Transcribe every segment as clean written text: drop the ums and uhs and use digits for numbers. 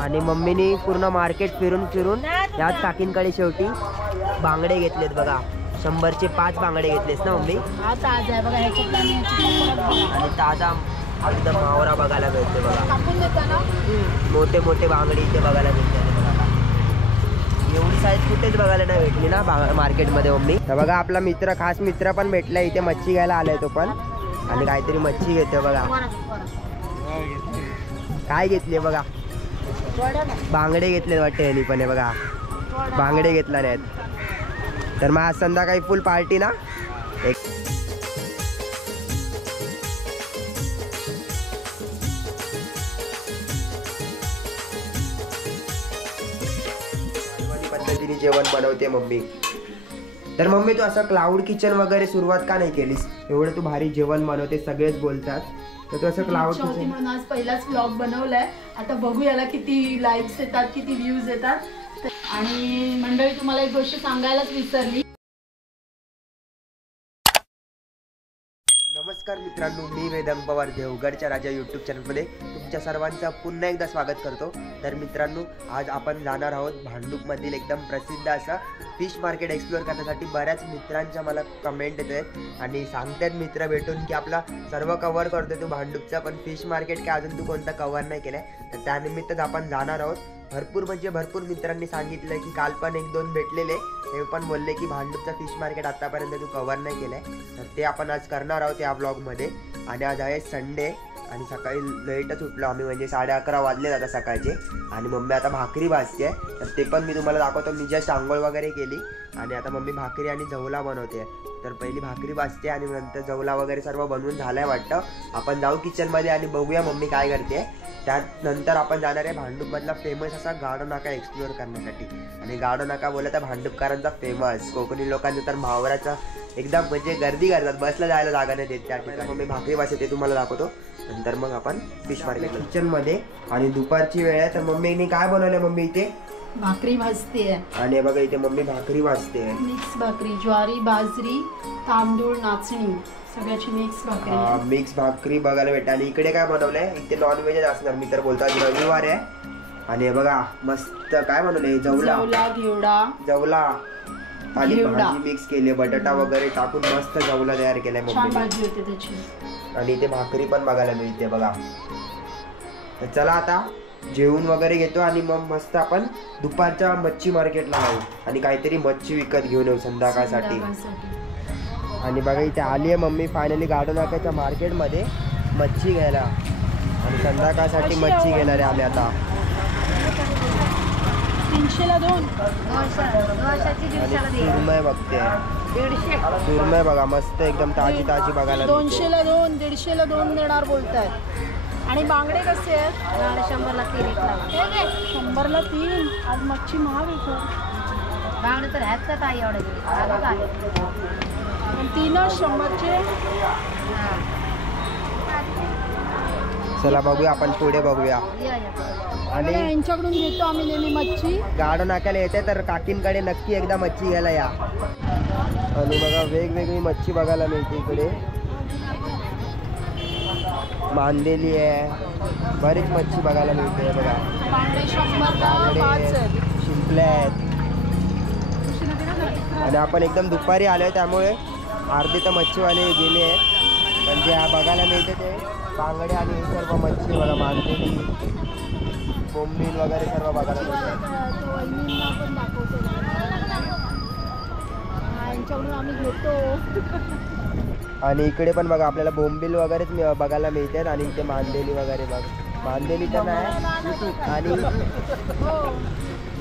आणि मम्मीनी पूर्ण मार्केट फिरून फिरून याच काकींकडे शेवटी बांगडे घेतलेत बघा. 100चे 5 बांगडे घेतलेस ना मम्मी? आणि ताजा एकदम मावरा बघायला मिळते बघा. मोठे मोठे बांगडे इथे बघायला मिळते बघा. एवढी साईज कुठेच बघायला नाही भेटली ना मार्केटमध्ये मम्मी. तर बघा आपला मित्र, खास मित्र पण भेटला इथे. मच्छी घ्यायला आलाय तो पण. आणि काहीतरी मच्छी घेते बघा. काय घेतले बघा? बांगडे घेतले वाटते यांनी पण. बघा बांगडे घेतला नाहीत. तर मग आज संध्याकाळी फुल पार्टी ना. एक पद्धतीने जेवण बनवते मम्मी. तर मम्मी तू असं क्लाउड किचन वगैरे सुरुवात का नाही केलीस? एवढं तू भारी जेवण बनवते, सगळेच बोलतात. तर तू असं क्लाउड किचन म्हणून आज पहिलाच व्लॉग बनवलाय. आता बघू याला किती लाईक्स येतात, किती व्ह्यूज येतात. आणि मंडळी तुम्हाला एक गोष्ट सांगायलाच विसरली. नमस्कार मित्रांनो, मी वेदांग पवार देवगडच्या राजा यूट्यूब चॅनलमध्ये तुमच्या सर्वांचं पुन्हा एकदा स्वागत करतो. तर मित्रांनो, आज आपण जाणार आहोत भांडूपमधील एकदम प्रसिद्ध असं फिश मार्केट एक्सप्लोअर करण्यासाठी. बऱ्याच मित्रांच्या मला कमेंट येत आहेत आणि सांगतात मित्र भेटून की आपला सर्व कव्हर करतो तू भांडूपचा, पण फिश मार्केट काय अजून तू कोणता कव्हर नाही केला आहे. तर त्यानिमित्तच आपण जाणार आहोत. भरपूर म्हणजे भरपूर मित्रांनी सांगितलं की काल पण 1-2 भेटलेले, ते पण बोलले की भांडूपचा फिश मार्केट आतापर्यंत तू कव्हर नाही केलं आहे. तर ते आपण आज करणार आहोत या ब्लॉगमध्ये. आणि आज आहे संडे आणि सकाळी लेटच उठलो आम्ही, म्हणजे 11:30 वाजले आता सकाळचे. आणि मम्मी आता भाकरी भाजते, तर ते पण मी तुम्हाला दाखवतो. मी जस्ट आंघोळ वगैरे केली आणि आता मम्मी भाकरी आणि जवला बनवते. तर पहिली भाकरी भाजते आणि नंतर जवला वगैरे सर्व बनवून झालंय वाटतं. आपण जाऊ किचनमध्ये आणि बघूया मम्मी काय करते. त्यानंतर आपण जाणार आहे भांडूपमधला फेमस असा गाढव नाका एक्सप्लोअर करण्यासाठी. आणि गाढव नाका बोलला तर भांडूपकरांचा फेमस, कोकणी लोकांचा तर म्हावराचा एकदम म्हणजे गर्दी करतात, बसला जायला जागा नाही देत. त्या ठिकाणी मम्मी भाकरी भाजते, ते तुम्हाला दाखवतो. नंतर मग आपण फिश मार्केट किचनमध्ये. आणि दुपारची वेळ आहे, तर मम्मीने काय बनवलंय मम्मी? इथे भाकरी भाजते. आणि बघा इथे मम्मी भाकरी भाजते, मिक्स भाकरी, ज्वारी, बाजरी, तांदूळ, नाचणी, सगळ्याची मिक्स भाकरी. मिक्स भाकरी बघायला भेटते. आणि इकडे काय बनवलंय? इथे नॉनव्हेज असणार. मी तर बोलतो आज रविवार आहे. आणि बघा मस्त काय बनवलंय? जवला, घेवडा, जवला आणि भाजी मिक्स केली, बटाटा वगैरे टाकून मस्त जवला तयार केलाय मम्मी. आणि इथे भाकरी पण बघायला मिळते बघा. तर चला आता जेवून वगैरे घेतो आणि मग मस्त आपण दुपारच्या मच्छी मार्केटला जाऊ आणि काहीतरी मच्छी विकत घेऊन येऊ संध्याकाळसाठी. आणि बघा इथे आली आहे मम्मी फायनली गाढव नाक्याच्या मार्केटमध्ये मच्छी घ्यायला. आणि संध्याकाळसाठी मच्छी घेणार आहे आम्ही आता. 300ला 2. सुरमय बघते, सुरमय बघा मस्त एकदम ताजी ताजी बघायला. 200ला 2, 150ला 2 देणार बोलतायत. आणि बांगडे कसे आहेत? 100ला 3. 100ला 3. आज मच्छी महाग आहे. बांगडे तर ह्याच का काय एवढे? 3 100चे. चला बघूया आपण पुढे बघूया. आणि यांच्याकडून घेतो आम्ही नेहमी मच्छी. गाढव नाक्याला येते तर काकींकडे नक्की एकदा मच्छी घ्यायला या. आणि बघा वेगवेगळी मच्छी बघायला मिळते इकडे. मांदेली आहे, बरीच मच्छी बघायला मिळते बघा. शिंपल्या आहेत. आणि आपण एकदम दुपारी आलोय त्यामुळे अर्धे तर मच्छीवाले गेले आहेत. म्हणजे हा बघायला मिळते ते बांगडे आणि सर्व मच्छी बघा. मांदेली, बोंबील वगैरे सर्व बघायला मिळते. आम्ही घेतो. आणि इकडे पण बघा आपल्याला बोंबील वगैरेच बघायला मिळतात. आणि इथे मांदेली वगैरे बघ, मांदेली तर नाही. आणि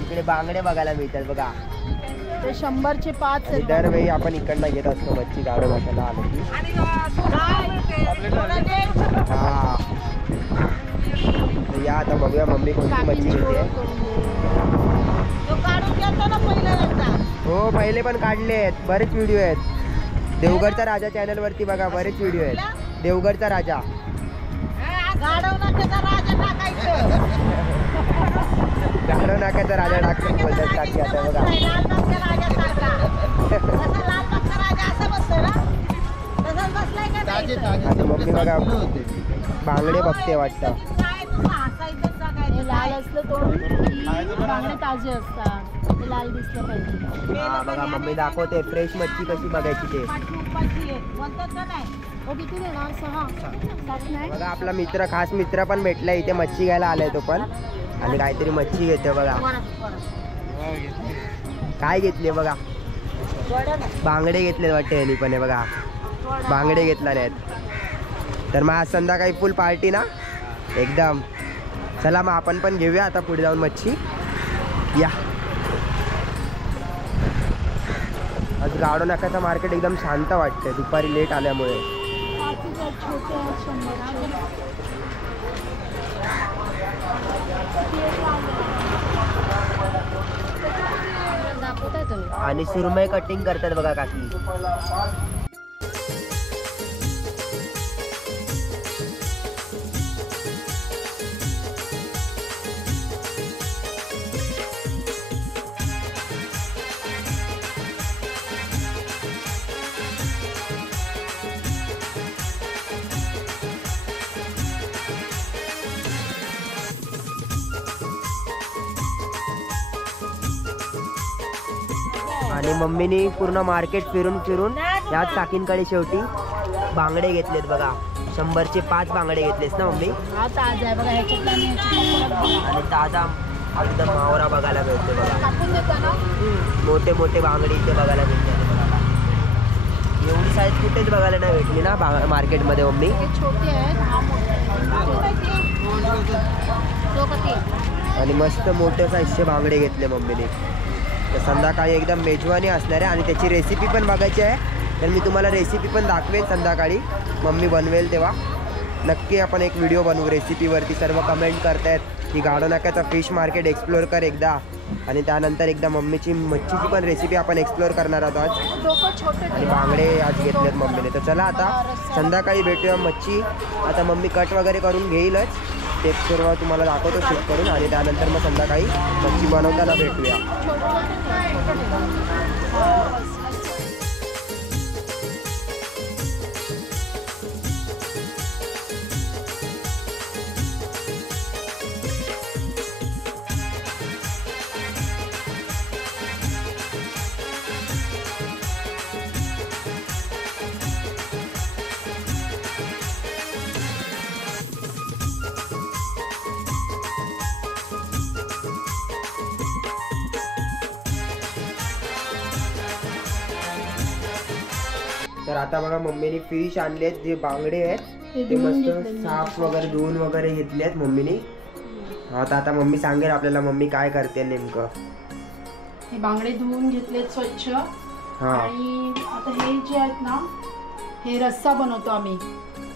इकडे बांगडे बघायला मिळतात बघा. 100चे 5. दरवेळी आपण इकडनं घेत असतो मच्छी गाढव नाक्याला आलो की. हा या आता बघूया मम्मी कोणती मच्छी घेते. हो पहिले पण काढले आहेत, बरेच व्हिडिओ आहेत. देवगडचा राजा चॅनलवरती बघा बरेच व्हिडिओ आहेत. देवगडचा राजा, गाढव नाक्याचा राजा टाकतो बोलतात टाकी. आता बघा आता मम्मी बघा बांगडे बघते वाटतं. लाल लाल असलं तोंड की बांगडे ताजे असतात, ते लाल दिसलं पाहिजे. हा बघा मम्मी दाखवते फ्रेश मच्छी कशी बघायची ते. हो किती देणार? 6 7 नाही. बघा आपला मित्र, खास मित्र पण भेटला इथे मच्छी घ्यायला आलाय तो पण, आणि काहीतरी मच्छी घेते बघा. काय घेतले बघा, बांगडे घेतले वाटते यांनी पण. हे बघा बांगडे घेतला नाहीत. तर मग आज संध्याकाळी फुल पार्टी ना एकदम. चला मग आपण पण घेऊया आता पुढे जाऊन मच्छी. या आज गाडो नाक्याचं मार्केट एकदम शांत वाटतंय दुपारी लेट आल्यामुळे. छोटे आहेत 100. दाखवताय तुम्ही. आणि सुरमई कटिंग करतात बघा काकी. आणि मम्मीनी पूर्ण मार्केट फिरून फिरून याच काकींकडे शेवटी बांगडे घेतलेत बघा. 100चे 5 बांगडे घेतलेस ना मम्मी. हा ताजा आहे बघा. ह्याच्यातला आणि ताजा एकदम मावरा बघायला मिळतो बघा. टाकून देता ना. मोठे मोठे बांगडे इथे बघायला मिळतात बघा. एवढी साईज कुठेच बघायला नाही भेटली ना मार्केटमध्ये मम्मी. हे छोटे आहेत, हा मोठे आहे. आणि मस्त मोठे साईजचे बांगडे घेतले मम्मीने. तर संध्याकाळी एकदम मेजवानी असणार आहे आणि त्याची रेसिपी पण बघायची आहे. तर मी तुम्हाला रेसिपी पण दाखवेन संध्याकाळी मम्मी बनवेल तेव्हा. नक्की आपण एक व्हिडिओ बनवू रेसिपीवरती. सर्व कमेंट करतायत की गाडो नाक्याचा फिश मार्केट एक्सप्लोअर कर एकदा, आणि त्यानंतर एकदा मम्मीची मच्छीची पण रेसिपी आपण एक्सप्लोअर करणार आहोत आज. आणि बांगडे आज घेतलेत मम्मीने. तर चला आता संध्याकाळी भेटूया. मच्छी आता मम्मी कट वगैरे करून घेईलच, ते सर्व तुम्हाला दाखवतो शूट करून. आणि त्यानंतर मग संध्याकाळी मच्छी बनवताना भेटूया. तर आता बघा मम्मीने फिश आणलेत, जे बांगडे आहेत ते मस्त साफ वगैरे धुवून वगैरे घेतलेत मम्मीने. आता मम्मी सांगेल आपल्याला मम्मी काय करते नेमकं. हे बांगडे धुवून घेतलेत स्वच्छ. आणि आता हे जे आहेत ना, हे रस्सा बनवतो आम्ही.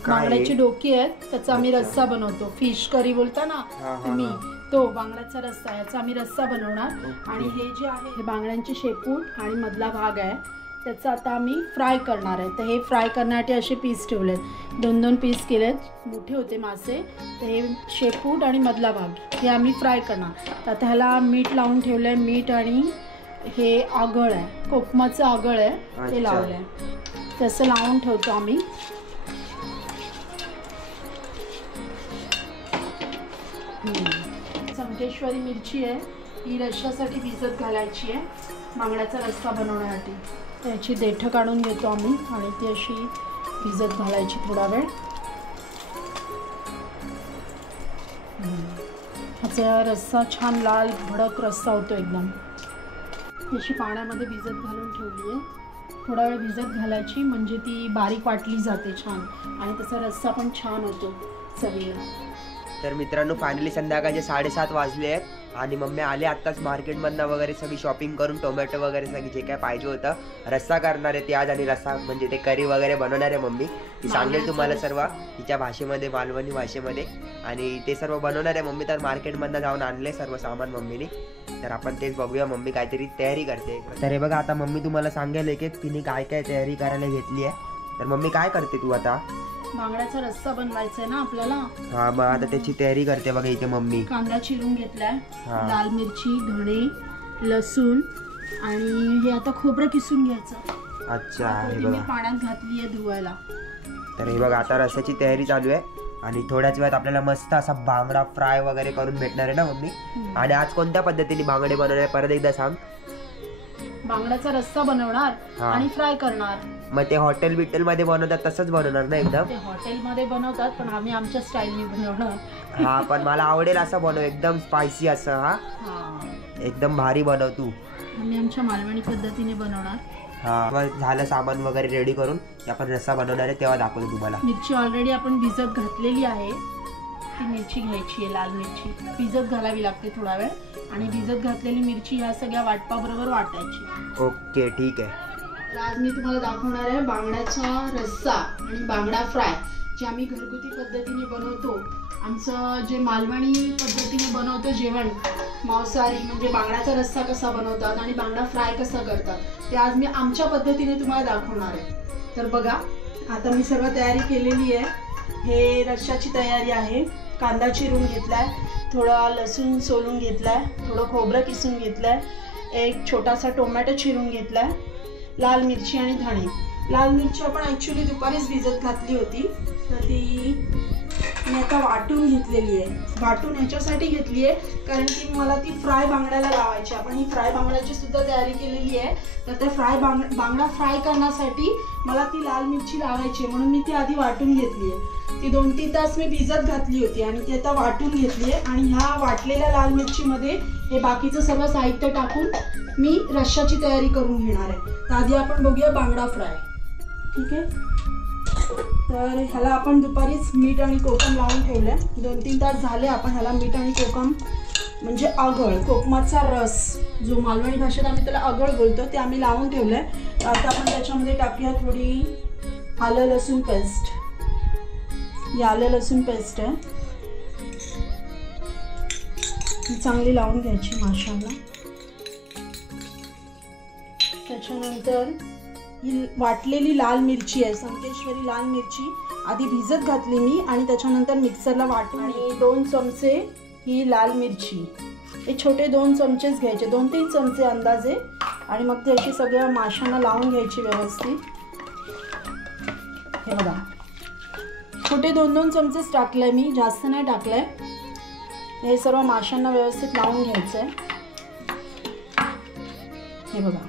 बांगड्याची डोकी आहेत त्याचा आम्ही रस्सा बनवतो. फिश करी बोलता ना तुम्ही, तो बांगड्याचा रस्सा, याचा आम्ही रस्सा बनवणार. आणि हे जे आहे हे बांगड्यांचे शेपूट आणि मधला भाग आहे त्याचा आता आम्ही फ्राय करणार आहे. तर हे फ्राय करण्यासाठी असे पीस ठेवलेत, 2-2 पीस केलेत. मोठे होते मासे. तर हे शेपूट आणि मधला भाग हे आम्ही फ्राय करणार. तर आता ह्याला मीठ लावून ठेवलं आहे. मीठ आणि हे आगळ आहे, कोकमाचं आगळ आहे ते लावलं आहे. तसं लावून ठेवतो आम्ही. संकेश्वरी मिरची आहे, ही रश्श्यासाठी भिजत घालायची आहे बांगड्याचा रस्सा बनवण्यासाठी. त्याची देठं काढून घेतो आम्ही आणि ती अशी भिजत घालायची थोडा वेळ. ह्याचा रस्सा छान लाल भडक रस्सा होतो एकदम. अशी पाण्यामध्ये भिजत घालून ठेवली आहे. थोडा वेळ भिजत घालायची म्हणजे ती बारीक वाटली जाते छान, आणि त्याचा रस्सा पण छान होतो चवीला. तर मित्रांनो फायनली संध्याकाळचे 7:30 वाजले आहेत आणि मम्मी आले आत्ताच मार्केटमधनं वगैरे सगळी शॉपिंग करून. टोमॅटो वगैरे सगळी जे काय पाहिजे होतं. रस्सा करणार आहे ती आज, आणि रस्सा म्हणजे ते करी वगैरे बनवणार आहे मम्मी. ती सांगेल तुम्हाला सर्व तिच्या भाषेमध्ये, मालवणी भाषेमध्ये. आणि ते सर्व बनवणार आहे मम्मी. तर मार्केटमधनं जाऊन आणले सर्व सामान मम्मीने. तर आपण तेच बघूया. मम्मी काहीतरी तयारी करते. तर हे बघा आता मम्मी तुम्हाला सांगेल की तिने काय काय तयारी करायला घेतली आहे. तर मम्मी काय करते तू आता? बांगड्याचा रस्सा बनवायचा आहे ना आपल्याला. हा मग आता त्याची तयारी करते बघा इथे मम्मी. कांदा चिरून घेतलाय, लाल मिरची, धणे, लसूण, आणि हे आता खोबरं किसून घ्यायचं. अच्छा हे मी बघा पाण्यात घातली आहे धुवायला. तर हे बघा आता रस्स्याची तयारी चालू आहे. आणि थोड्याच वेळात आपल्याला मस्त असा बांगडा फ्राय वगैरे करून भेटणार आहे ना मम्मी. आणि आज कोणत्या पद्धतीने बांगडे बनवणार आहे परत एकदा सांग. बांगड्याचा रस्सा बनवणार आणि फ्राय करणार. मग ते हॉटेल बिटेल मध्ये बनवतात तसंच बनवणार ना एकदम. ते हॉटेलमध्ये बनवतात पण आम्ही आमच्या स्टाईलने बनवणार. हा पण मला आवडेल असं बनव, एकदम स्पायसी असं. हा एकदम भारी बनव तू. आम्ही आमच्या मालवणी पद्धतीने बनवणार. हा मग झालं सामान वगैरे रेडी करून आपण रस्सा बनवणार आहे तेव्हा दाखवतो तुम्हाला. मिरची ऑलरेडी आपण भिजत घातलेली आहे. ती मिरची घ्यायची आहे, लाल मिरची भिजत घालावी लागते थोडा वेळ. आणि भिजत घातलेली मिरची ह्या सगळ्या वाटपाबरोबर वाटायची. ओके ठीक आहे. तर आज मी तुम्हाला दाखवणार आहे बांगड्याचा रस्सा आणि बांगडा फ्राय, जे आम्ही घरगुती पद्धतीने बनवतो. आमचं जे मालवणी पद्धतीने बनवतो जेवण, मांसाहारी म्हणजे बांगड्याचा रस्सा कसा बनवतात आणि बांगडा फ्राय कसा करतात, ते आज मी आमच्या पद्धतीने तुम्हाला दाखवणार आहे. तर बघा, आता मी सर्व तयारी केलेली आहे. हे रश्श्याची तयारी आहे. कांदा चिरून घेतलाय, थोडा लसूण सोलून घेतलाय, थोडं खोबरं किसून घेतलंय, एक छोटासा टोमॅटो चिरून घेतलाय, लाल मिरची आणि धणे. लाल मिरची आपण ॲक्च्युली दुपारीच भिजत घातली होती, तर ती मी आता वाटून घेतलेली आहे. वाटून ह्याच्यासाठी घेतली आहे कारण की मला ती फ्राय बांगड्याला लावायची. आपण ही फ्राय बांगड्याची सुद्धा तयारी केलेली आहे. तर त्या बांगडा फ्राय करण्यासाठी मला ती लाल मिरची लावायची आहे, म्हणून मी ती आधी वाटून घेतली आहे. ती 2-3 तास मी भिजत घातली होती आणि ती आता वाटून घेतली आहे. आणि ह्या वाटलेल्या लाल मिरचीमध्ये हे बाकीचं सगळं साहित्य टाकून मी रश्श्याची तयारी करून घेणार आहे. तर आधी आपण बघूया बांगडा फ्राय. ठीक आहे. तर ह्याला आपण दुपारीच मीठ आणि कोकम लावून ठेवलं आहे. 2-3 तास झाले आपण ह्याला मीठ आणि कोकम म्हणजे आगळ, कोकमाचा रस, जो मालवणी भाषेत आम्ही त्याला आगळ बोलतो, ते आम्ही लावून ठेवलं आहे. तर आता आपण त्याच्यामध्ये टाकूया थोडी आलं लसूण पेस्ट. ही आलं लसूण पेस्ट आहे, ही चांगली लावून घ्यायची माशाला. त्याच्यानंतर ही वाटलेली लाल मिरची आहे, संकेश्वरी लाल मिरची, आधी भिजत घातली मी आणि त्याच्यानंतर मिक्सरला वाटून. आणि 2 चमचे ही लाल मिरची, हे छोटे 2 चमचेच घ्यायचे, 2-3 चमचे अंदाजे. आणि मग ते अशी सगळ्या माशांना लावून घ्यायची व्यवस्थित. हे बघा, छोटे 2-2 चमचेच टाकलंय मी, जास्त नाही टाकलंय. हे सर्व माशांना व्यवस्थित लावून घ्यायचं आहे. हे बघा,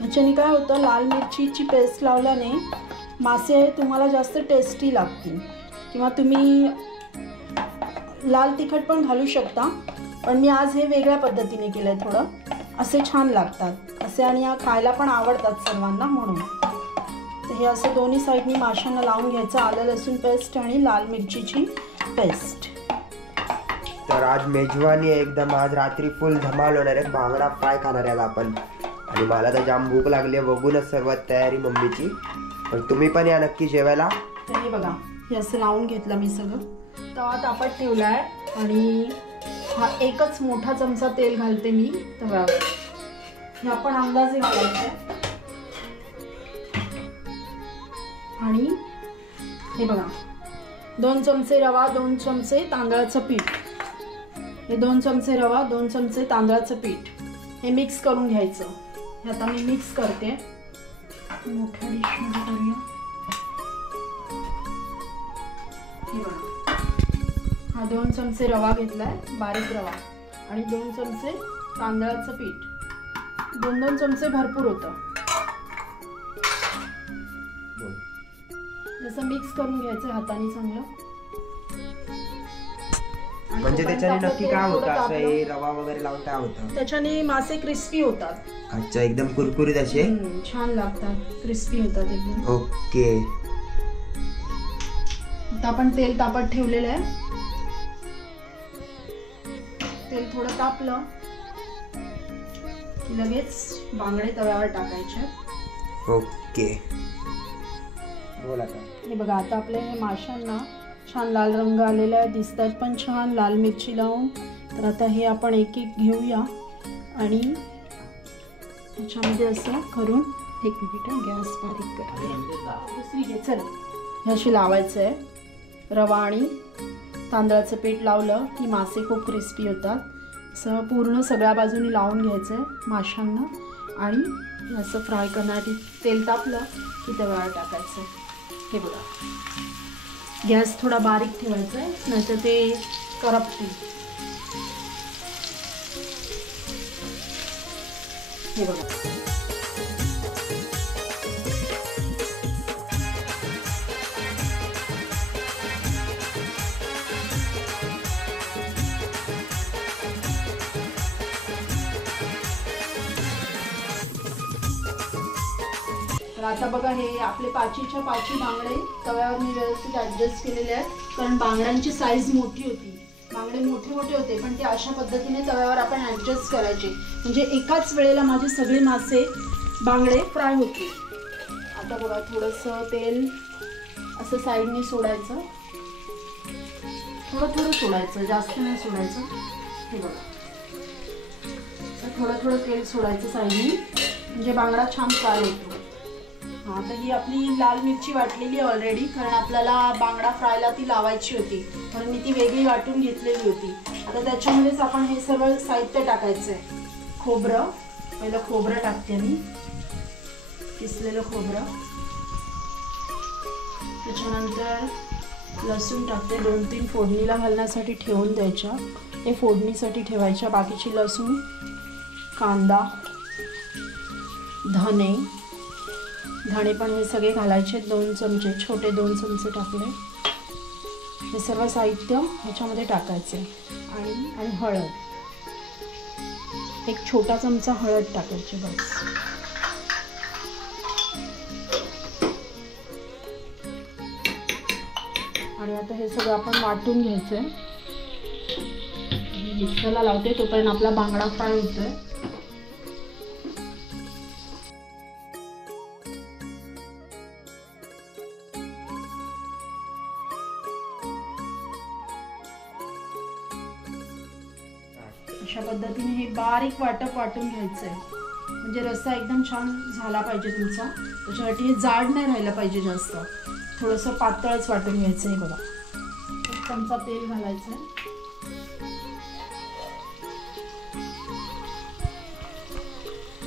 ह्याच्याने काय होतं, लाल मिरचीची पेस्ट लावल्याने मासे तुम्हाला जास्त टेस्टी लागतील. किंवा तुम्ही लाल तिखट पण घालू शकता, पण मी आज हे वेगळ्या पद्धतीने केलं आहे. थोडं असे छान लागतात असे, आणि या खायला पण आवडतात सर्वांना म्हणून. तर हे असं दोन्ही साईडनी माशांना लावून घ्यायचं, आलं लसूण पेस्ट आणि लाल मिरचीची पेस्ट. तर आज मेजवानी एकदम, आज रात्री फुल धमाल होणार आहे. बांगडा फ्राय खाणार आहे आपण. आणि मला तर जाम भूक लागली आहे बघूनच सर्वात तयारी मम्मीची. पण तुम्ही पण या नक्की जेवायला. तर हे बघा, हे असं लावून घेतलं मी सगळं. तवा तापत ठेवला आहे आणि हा एकच मोठा चमचा तेल घालते मी तव्यावर. हे आपण अंदाजे घालायचं आहे. आणि हे बघा, 2 चमचे रवा, 2 चमचे तांदळाचं पीठ. हे 2 चमचे रवा, 2 चमचे तांदळाचं पीठ, हे मिक्स करून घ्यायचं. हे आता मी मिक्स करते. मोठ्या डिशमध्ये करूया. हे बघा, हा 2 चमचे रवा घेतलाय, बारीक रवा, आणि 2 चमचे तांदळाचं पीठ. 2-2 चमचे भरपूर होतं. जसं मिक्स करून घ्यायचं हाताने चांगलं. म्हणजे त्याच्याने नक्की काय होतं, असं हे रवा वगैरे लावून काय होतं? त्याच्याने मासे क्रिस्पी होतात. अच्छा, एकदम कुरकुरीत असे छान लागतात, क्रिस्पी होतात एकदम. ओके. आता आपण तेल तापत ठेवलेलं आहे. तेल थोडं तापलं की लगेच बांगडे तव्यावर टाकायचे. ओके, बोला का. हे बघा, आता आपल्या हे माशांना छान लाल रंग आलेला दिसतात, पण छान लाल मिरची लावून. तर आता हे आपण एक एक घेऊया आणि त्याच्यामध्ये असं करून, 1 मिनिट गॅस बारीक करते. दुसरी घे, चल. हे अशी लावायचं आहे. रवा आणि तांदळाचं पीठ लावलं की मासे खूप क्रिस्पी होतात. असं पूर्ण सगळ्या बाजूनी लावून घ्यायचं आहे माशांना. आणि असं फ्राय करण्यासाठी तेल तापलं की तव्यावर टाकायचं. हे बघा, गॅस थोडा बारीक ठेवायचा आहे, नाहीतर ते करपतील. हे बघा, तर आता बघा हे आपले 5च्या 5 बांगडे तव्यावर मी व्यवस्थित ॲडजस्ट केलेले आहेत, कारण बांगड्यांची साईज मोठी होती, बांगडे मोठे मोठे होते, पण ते अशा पद्धतीने तव्यावर आपण ॲडजस्ट करायचे, म्हणजे एकाच वेळेला माझे सगळे मासे बांगडे फ्राय होतील. आता बघा थोडंसं तेल असं साईडने सोडायचं, थोडं थोडं सोडायचं, जास्त नाही सोडायचं. हे बघा, थोडं थोडं तेल सोडायचं साईडने, म्हणजे बांगडा छान फ्राय होतो. हां, तर ही आपली लाल मिरची वाटलेली आहे ऑलरेडी, कारण आपल्याला बांगडा फ्रायला ती लावायची होती, म्हणून मी ती वेगळी वाटून घेतलेली होती. आता त्याच्यामध्येच आपण हे सर्व साहित्य टाकायचं आहे. खोबरं, पहिलं खोबरं टाकते मी, किसलेलं खोबरं. त्याच्यानंतर लसूण टाकते, 2-3 फोडणीला घालण्यासाठी ठेवून द्यायच्या, हे फोडणीसाठी ठेवायच्या. बाकीची लसूण, कांदा, धणे पण हे सगळे घालायचे, 2 चमचे, छोटे 2 चमचे टाकले. हे सर्व साहित्य ह्याच्यामध्ये टाकायचे. आणि हळद, एक छोटा चमचा हळद टाकायची बस. आणि आता हे सगळं आपण वाटून घ्यायचंय. मिक्सरला लावते, तोपर्यंत आपला बांगडा फ्राय होतोय. अशा पद्धतीने हे बारीक वाटून घ्यायचं आहे, म्हणजे रस्सा एकदम छान झाला पाहिजे तुमचा. त्याच्यासाठी हे जाड नाही राहिलं पाहिजे जास्त, थोडंसं पातळच वाटून घ्यायचं आहे. बघा, 1 चमचा तेल घालायचं आहे.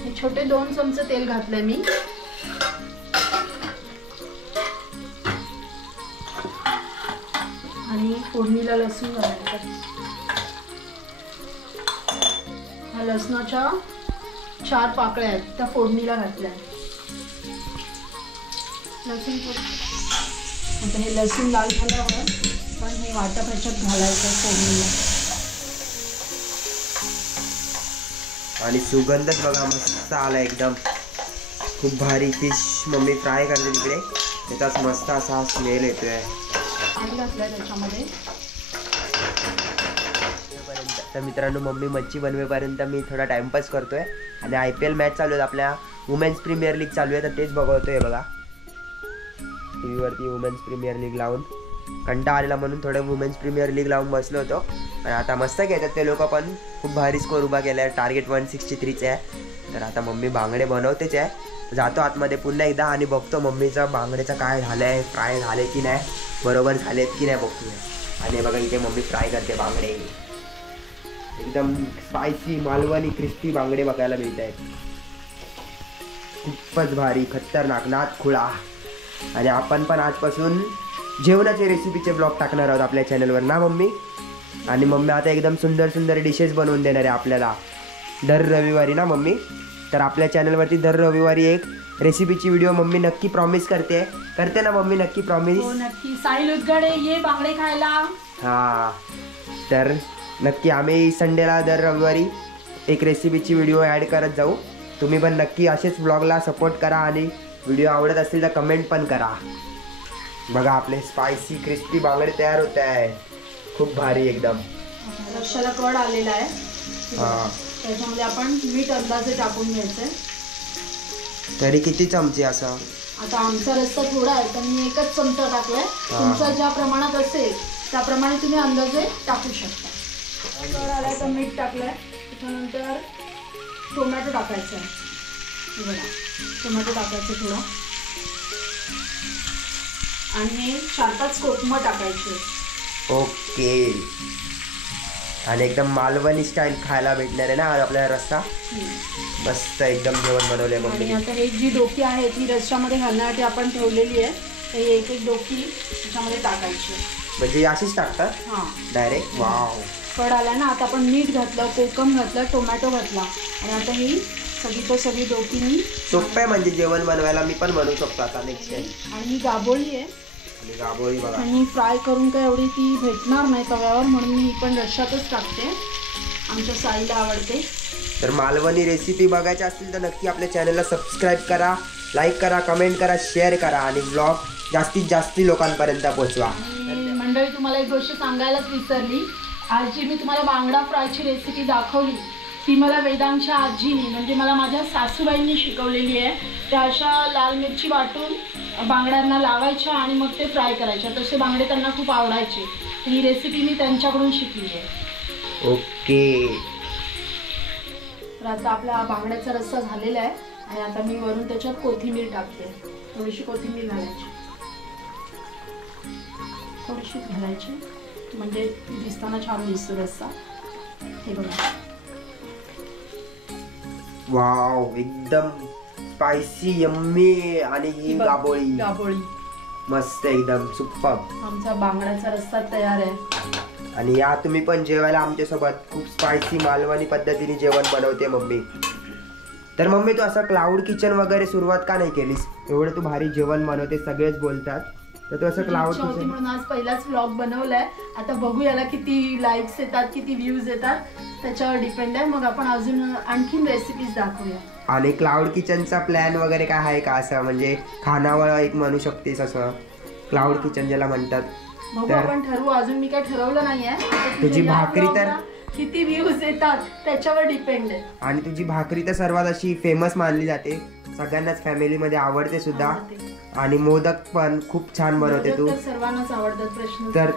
हे छोटे 2 चमचे तेल घातलंय मी. आणि फोडणीला लसूण घालायचं. लसणाच्या 4 पाकळ्या आहेत, त्या फोडणीला घातल्या. लसूण आता हे लसूण लाल झाल्यावर पण हे वाटप ह्याच्यात घालायचं फोडणीला. आणि सुगंधच बघा मस्त आला एकदम, खूप भारी. फिश मम्मी फ्राय करते तिकडे, त्याचाच मस्त असा स्मेल येतोय. पाणी घातलंय त्याच्यामध्ये. तर मित्रांनो, मम्मी मच्छी बनवेपर्यंत मी थोडा टाइमपास करतोय. आणि IPL मॅच चालू आहे, आपल्या वुमेन्स प्रीमियर लीग चालू आहे, तर तेच बघतोय. बघा टी व्हीवरती वुमेन्स प्रीमियर लीग लावून कंटाळा आलेला, म्हणून थोडं वुमेन्स प्रीमियर लीग लावून बसलो होतो. आणि आता मस्त घेतात ते लोक, पण खूप भारी स्कोर उभा केला आहे. टार्गेट 163चे आहे. तर आता मम्मी बांगडे बनवतेच आहे. जातो आतमध्ये पुन्हा एकदा आणि बघतो मम्मीचं बांगडेचं काय झालं आहे, फ्राय झाले की नाही, बरोबर झालेत की नाही बघतो. आणि बघा इथे मम्मी फ्राय करते बांगडे, एकदम स्पायसी मालवणी क्रिस्पी बांगडे बघायला मिळत आहेत. खूपच भारी, खतरनाक, नाद खुळा. आणि आपण पण आजपासून जेवणाचे रेसिपीचे ब्लॉग टाकणार आहोत आपल्या चॅनलवर ना मम्मी. आणि मम्मी आता एकदम सुंदर सुंदर डिशेस बनवून देणार आहे आपल्याला दर रविवारी ना मम्मी. तर आपल्या चॅनलवरती दर रविवारी एक रेसिपीची व्हिडिओ मम्मी नक्की प्रॉमिस करते ना मम्मी, नक्की प्रॉमिस. हो नक्की. साहिल उदगडे ये बांगडे खायला. हां, तर नक्की आम्ही संडेला दर रविवारी एक रेसिपीची व्हिडिओ ॲड करत जाऊ. तुम्ही पण नक्की असेच ब्लॉगला सपोर्ट करा आणि व्हिडिओ आवडत असतील तर कमेंट पण करा. बघा आपले स्पायसी क्रिस्पी बांगडे तयार होत आहे, खूप भारी एकदम. रश्श्याला कड आलेला आहे. हां, त्याच्यामध्ये आपण मीठ अंदाजे टाकून घ्यायचं. तरी किती चमचे असं? आता आमचा रस्सा थोडा आहे तर मी 1च चमचा टाकलाय. तुमचा ज्या प्रमाणात असेल त्याप्रमाणे तुम्ही अंदाजे टाकू शकता. कड आलाय तर मीठ टाकलंय. त्याच्यानंतर टोमॅटो टाकायचा आहे. बघा टोमॅटो टाकायचं थोडा. आणि 4-5 कोकमं टाकायचे. ओके. आणि एकदम मालवणी स्टाईल खायला भेटणार आहे ना आज आपल्याला रस्सा. मस्त एकदम जेवण बनवलंय मम्मी. आणि आता हे जी डोकी आहे ती रश्श्यामध्ये घालण्यासाठी आपण ठेवलेली आहे. हे एक एक डोकी त्याच्यामध्ये टाकायची. म्हणजे अशीच टाकतात हां डायरेक्ट. वाव. कड आला ना, आता आपण मीठ घातलं, कोकम घातलं, टोमॅटो घातला आणि आता ही सगळी डोकी मी सोपं आहे म्हणजे जेवण बनवायला. मी पण बनवू शकतो आता नेक्स्ट टाइम. आणि ही गाबोळी आहे आणि गाबोळी बघा. आणि फ्राय करून काय एवढी ती भेटणार नाही तव्यावर, म्हणून मी पण रश्श्यातच टाकते. आमच्या साईला आवडते. तर मालवणी रेसिपी बघायची असतील तर नक्की आपल्या चॅनलला सबस्क्राईब करा, लाईक करा, कमेंट करा, शेअर करा आणि ब्लॉग जास्तीत जास्त लोकांपर्यंत पोहोचवा. आणि मंडळी, तुम्हाला एक गोष्ट सांगायलाच विसरली. आज जी मी तुम्हाला बांगडा फ्रायची रेसिपी दाखवली ती मला वेदांच्या आजीनी म्हणजे मला माझ्या सासूबाईंनी शिकवलेली आहे. त्या अशा लाल मिरची वाटून बांगड्यांना लावायच्या आणि मग ते फ्राय करायच्या. तसे बांगडे त्यांना खूप आवडायचे. ही रेसिपी मी त्यांच्याकडून शिकली आहे. ओके. तर आता आपला बांगड्याचा रस्सा झालेला आहे आणि आता मी वरून त्याच्यात कोथिंबीर टाकते. थोडीशी कोथिंबीर घालायची, थोडीशी घालायची म्हणजे दिसताना छान दिसतो रस्सा. हे बघा. वाव, एकदम स्पायसी यम्मी. आणि ही गाबोळी मस्त एकदम सुपर. आमचा बांगड्याचा रस्सा तयार आहे. आणि या तुम्ही पण जेवायला आमच्यासोबत. खूप स्पायसी मालवणी पद्धतीने जेवण बनवते मम्मी. तर मम्मी, तू असं क्लाउड किचन वगैरे सुरुवात का नाही केलीस? एवढं तू भारी जेवण बनवते, सगळेच बोलतात. तर तू असं क्लाउड किचन म्हणून आज पहिलाच व्लॉग बनवलाय. आता बघू याला किती लाईक्स येतात, किती व्ह्यूज येतात, त्याच्यावर डिपेंड आहे. मग आपण अजून आणखीन रेसिपीज दाखवूया. आणि क्लाउड किचनचा प्लॅन वगैरे काय आहे का? असं म्हणजे खानावळ एक म्हणू शकतेस असं क्लाउड किचन ज्याला म्हणतात. बघू, आपण ठरवू. अजून मी काय ठरवलं नाहीये. तुझी भाकरी तर किती व्ह्यूज येतात त्याच्यावर डिपेंड आहे. आणि तुझी भाकरी तर सर्वात अशी फेमस मानली जाते. सगळ्यांनाच फॅमिलीमध्ये आवडते सुद्धा. आणि मोदक पण खूप छान बनवते तू. सर्वांनाच आवडतात. प्रश्न तर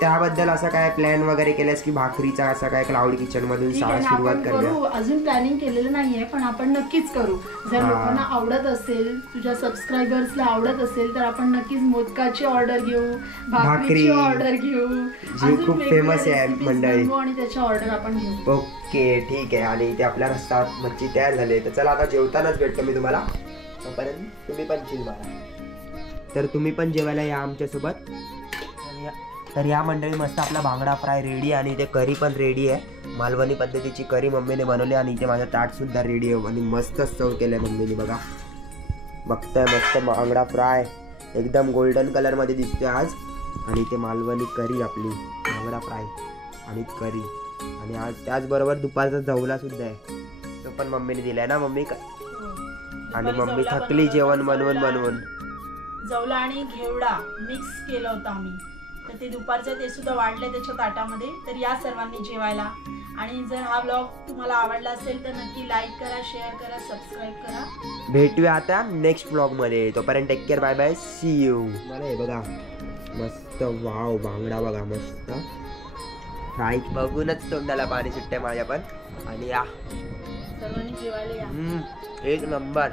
त्याबद्दल असं काय प्लॅन वगैरे केल्यास की भाकरीचा असं काय क्लाउड किचन मधून सुरुवात करूया? अजून प्लॅनिंग केलेलं नाहीये, पण आपण नक्कीच करू. जर लोकांना आवडत असेल, तुझ्या सबस्क्रायबर्सला आवडत असेल तर आपण नक्कीच मोदकाची ऑर्डर घेऊ, भाकरीची ऑर्डर घेऊ, जी खूप फेमस आहे मंडळी. आणि त्याची ऑर्डर आपण घेऊ. ओके, ठीक आहे. आणि ते आपल्या रस्ता मच्छी तयार झाले. तर चला आता जेवतानाच भेटतो मी तुम्हाला. तोपर्यंत तुम्ही पण चिल मारा. तर तुम्ही पण जेवायला या आमच्यासोबत. तर या मंडळी मस्त आपला बांगडा फ्राय रेडी आणि इथे करी पण रेडी आहे. मालवणी पद्धतीची करी मम्मीने बनवली आणि इथे माझं ताट सुद्धा रेडी आहे आणि मस्त सर्व केलं आहे मम्मीने. बघा, बघताय मस्त बांगडा फ्राय एकदम गोल्डन कलरमध्ये दिसतोय आज. आणि इथे मालवणी करी आपली बांगडा फ्राय आणि करी. आणि आज त्याचबरोबर दुपारचा जवला सुद्धा आहे, तो पण मम्मीने दिलाय ना मम्मी. आणि मम्मी थकली जेवण बनवून. जवला आणि घेवडा मिक्स केलं होतं आम्ही, तर ते दुपारचं ते सुद्धा वाढलंय त्याच्या ताटामध्ये. तर या सर्वांनी जेवायला. आणि जर हा व्लॉग तुम्हाला आवडला असेल तर नक्की लाईक करा, शेअर करा, सबस्क्राईब करा. भेटूया आता नेक्स्ट व्लॉग मध्ये. तोपर्यंत take care, bye bye, see you. मला हे बघा मस्त. वाव, बांगडा बघा मस्त फ्राय. बघूनच तोंडाला पाणी सुटतंय माझ्या पण. आणि या सर्वांनी जेवायला या. एक नंबर.